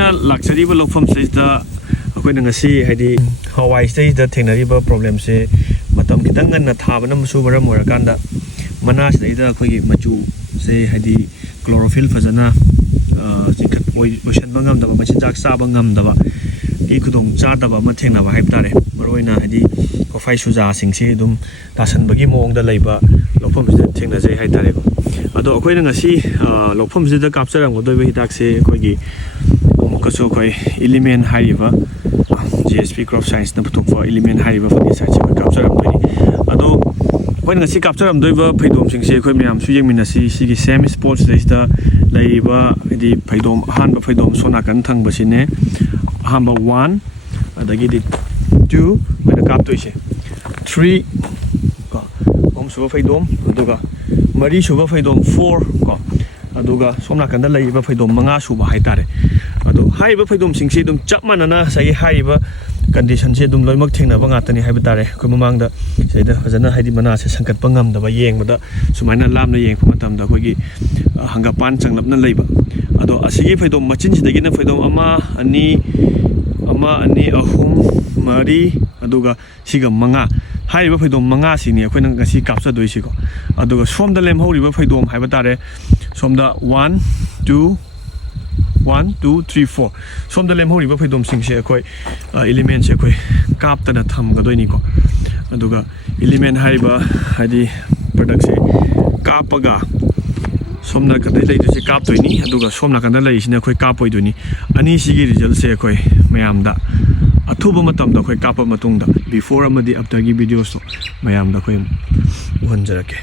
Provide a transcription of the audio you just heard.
ꯑꯩꯈꯣꯏꯅ ꯂꯥꯛꯆꯔꯤꯕ ꯂꯧꯐꯝꯁꯤꯗ ꯑꯩꯈꯣꯏꯅ ꯉꯁꯤ ꯍꯥꯏꯗꯤ ꯍꯋꯥꯏ ꯁꯤꯗꯩꯁꯤꯗ ꯊꯦꯡꯅꯔꯤꯕ ꯄ꯭ꯔꯣꯕ꯭ꯂꯦꯝꯁꯦ ꯃꯇꯝ ꯈꯤꯇꯪ ꯉꯟꯅ ꯊꯥꯕꯅꯁꯨ ꯃꯔꯝ ꯑꯣꯏꯔꯀꯥꯟꯗ ꯃꯅꯥꯁꯤꯗꯩꯗ ꯑꯩꯈꯣꯏꯒꯤ ꯃꯆꯨꯁꯦ ꯍꯥꯏꯗꯤ ꯀ꯭ꯂꯣꯔꯣꯐꯤꯜ ꯐꯖꯅ ꯆꯤꯡꯈꯠ ꯑꯣꯏꯁꯟꯕ ꯉꯝꯗꯕ ꯃꯆꯤꯟꯖꯥꯛ ꯆꯥꯕ ꯉꯝꯗꯕ ꯒꯤ ꯈꯨꯗꯣꯡ ꯆꯥꯗꯕ ꯑꯃ ꯊꯦꯡꯅꯕ ꯍꯥꯏꯕ ꯇꯥꯔꯦ ꯃꯔꯨꯑꯣꯏꯅ ꯍꯥꯏꯗꯤ ꯀꯣꯛꯐꯥꯏ ꯁꯨꯖꯥꯁꯤꯡꯁꯤ ꯑꯗꯨꯝ ꯇꯥꯁꯟꯕꯒꯤ ꯃꯑꯣꯡꯗ ꯂꯩꯕ ꯂꯧꯐꯝꯁꯤꯗ ꯊꯦꯡꯅꯖꯩ ꯍꯥꯏꯇꯥꯔꯦꯀꯣ ꯑꯗꯣ ꯑꯩꯈꯣꯏꯅ ꯉꯁꯤ ꯂꯧꯐꯝꯁꯤꯗ ꯀꯥꯞꯆꯔꯝꯒꯗꯣꯏꯕ ꯍꯤꯗꯥꯛꯁꯦ ꯑꯩꯈꯣꯏꯒꯤ ꯑꯃꯨꯛꯀꯁꯨ ꯑꯩꯈꯣꯏ ꯏꯂꯤꯃꯦꯟ ꯍꯥꯏꯔꯤꯕ GSP ꯀ꯭ꯔꯣꯞ ꯁꯥꯏꯟꯁꯅ ꯄꯨꯊꯣꯛꯄ ꯏꯂꯤꯃꯦꯟ ꯍꯥꯏꯔꯤꯕ ꯐꯪꯒꯤꯁꯥꯏꯠꯁꯦ ꯑꯩꯈꯣꯏ ꯀꯥꯞꯆꯔꯝꯗꯣꯏꯅꯤ ꯑꯗꯣ ꯑꯩꯈꯣꯏꯅ ꯉꯁꯤ ꯀꯥꯞꯆꯔꯝꯗꯣꯏꯕ ꯐꯩꯗꯣꯝꯁꯤꯡꯁꯦ ꯑꯩꯈꯣꯏ ꯃꯌꯥꯝꯁꯨ ꯌꯦꯡꯃꯤꯟꯅꯁꯤ ꯁꯤꯒꯤ ꯁꯦꯝ ꯁ꯭ꯄꯣꯠꯁꯤꯗꯩꯁꯤꯗ ꯂꯩꯔꯤꯕ ꯍꯥꯏꯗꯤ ꯐꯩꯗꯣꯝ ꯑꯍꯥꯟꯕ ꯐꯩꯗꯣꯝ ꯁꯣꯝ ꯅꯥꯀꯟ ꯊꯪꯕꯁꯤꯅꯦ ꯑꯍꯥꯟꯕ 1 ꯑꯗꯒꯤꯗꯤ 2 ꯑꯩꯈꯣꯏꯅ ꯀꯥꯞꯇꯣꯏꯁꯦ 3 ꯀꯣ ꯑꯍꯨꯝꯁꯨꯕ ꯐꯩꯗꯣꯝ ꯑꯗꯨꯒ ꯃꯔꯤꯁꯨꯕ ꯐꯩꯗꯣꯝ 4 ꯀꯣ ꯑꯗꯨꯒ ꯁꯣꯝ ꯅꯥꯀꯟꯗ ꯂꯩꯔꯤꯕ ꯐꯩꯗꯣꯝ 5 ꯁꯨꯕ ꯍꯥꯏꯇꯥꯔꯦ ꯑꯗꯣ ꯍꯥꯏꯔꯤꯕ ꯐꯩꯗꯣꯝꯁꯤꯡꯁꯤ ꯑꯗꯨꯝ ꯆꯞ ꯃꯥꯟꯅꯅ ꯉꯁꯥꯏꯒꯤ ꯍꯥꯏꯔꯤꯕ ꯀꯟꯗꯤꯁꯟꯁꯦ ꯑꯗꯨꯝ ꯂꯣꯏꯅꯃꯛ ꯊꯦꯡꯅꯕ ꯉꯥꯛꯇꯅꯤ ꯍꯥꯏꯕ ꯇꯥꯔꯦ ꯑꯩꯈꯣꯏ ꯃꯃꯥꯡꯗ ꯁꯤꯗ ꯐꯖꯅ ꯍꯥꯏꯗꯤ ꯃꯅꯥꯁꯦ ꯁꯟꯀꯠꯄ ꯉꯝꯗꯕ ꯌꯦꯡꯕꯗ ꯁꯨꯃꯥꯏꯅ ꯂꯥꯞꯅ ꯌꯦꯡꯕ ꯃꯇꯝꯗ ꯑꯩꯈꯣꯏꯒꯤ ꯍꯪꯒꯄꯥꯟ ꯆꯪꯂꯞꯅ ꯂꯩꯕ ꯑꯗꯣ ꯑꯁꯤꯒꯤ ꯐꯩꯗꯣꯝ ꯃꯆꯤꯟꯁꯤꯗꯒꯤꯅ ꯐꯩꯗꯣꯝ 1 2 3 4 ꯑꯗꯨꯒ ꯁꯤꯒ 5 ꯍꯥꯏꯔꯤꯕ ꯐꯩꯗꯣꯝ 5ꯁꯤꯅꯤ ꯑꯩꯈꯣꯏꯅ ꯉꯁꯤ ꯀꯥꯞꯆꯗꯣꯏꯁꯤꯀꯣ ꯑꯗꯨꯒ ꯁꯣꯝꯗ ꯂꯦꯝꯍꯧꯔꯤꯕ ꯐꯩꯗꯣꯝ ꯍꯥꯏꯕ ꯇꯥꯔꯦ ꯁꯣꯝꯗ 1 2 3 4 ꯁꯣꯝꯗ ꯂꯦꯝꯍꯧꯔꯤꯕ ꯐꯩꯗꯣꯝꯁꯤꯡꯁꯦ ꯑꯩꯈꯣꯏ ꯏꯂꯤꯃꯦꯟꯁꯦ ꯑꯩꯈꯣꯏ ꯀꯥꯞꯇꯅ ꯊꯝꯒꯗꯣꯏꯅꯤꯀꯣ ꯑꯗꯨꯒ ꯏꯂꯤꯃꯦꯟ ꯍꯥꯏꯔꯤꯕ ꯍꯥꯏꯗꯤ ꯄ꯭ꯔꯗꯛꯁꯦ ꯀꯥꯞꯄꯒ ꯁꯣꯝ ꯅꯥꯀꯟꯗ ꯂꯩꯗꯣꯏꯁꯦ ꯀꯥꯞꯇꯣꯏꯅꯤ ꯑꯗꯨꯒ ꯁꯣꯝ ꯅꯥꯀꯟꯗ ꯂꯩꯔꯤꯁꯤꯅ ꯑꯩꯈꯣꯏ ꯀꯥꯞꯄꯣꯏꯗꯣꯏꯅꯤ ꯑꯅꯤꯁꯤꯒꯤ ꯔꯤꯖꯜꯠꯁꯦ ꯑꯩꯈꯣꯏ ꯃꯌꯥꯝꯗ ꯑꯊꯨꯕ ꯃꯇꯝꯗ ꯑꯩꯈꯣꯏ ꯀꯥꯞꯄ ꯃꯇꯨꯡꯗ ꯕꯤꯐꯣꯔ ꯑꯃꯗꯤ ꯑꯐꯇꯔꯒꯤ ꯚꯤꯗꯤꯑꯣꯁꯇꯣ ꯃꯌꯥꯝꯗ ꯑꯩꯈꯣꯏ ꯎꯍꯟꯖꯔꯛꯀꯦ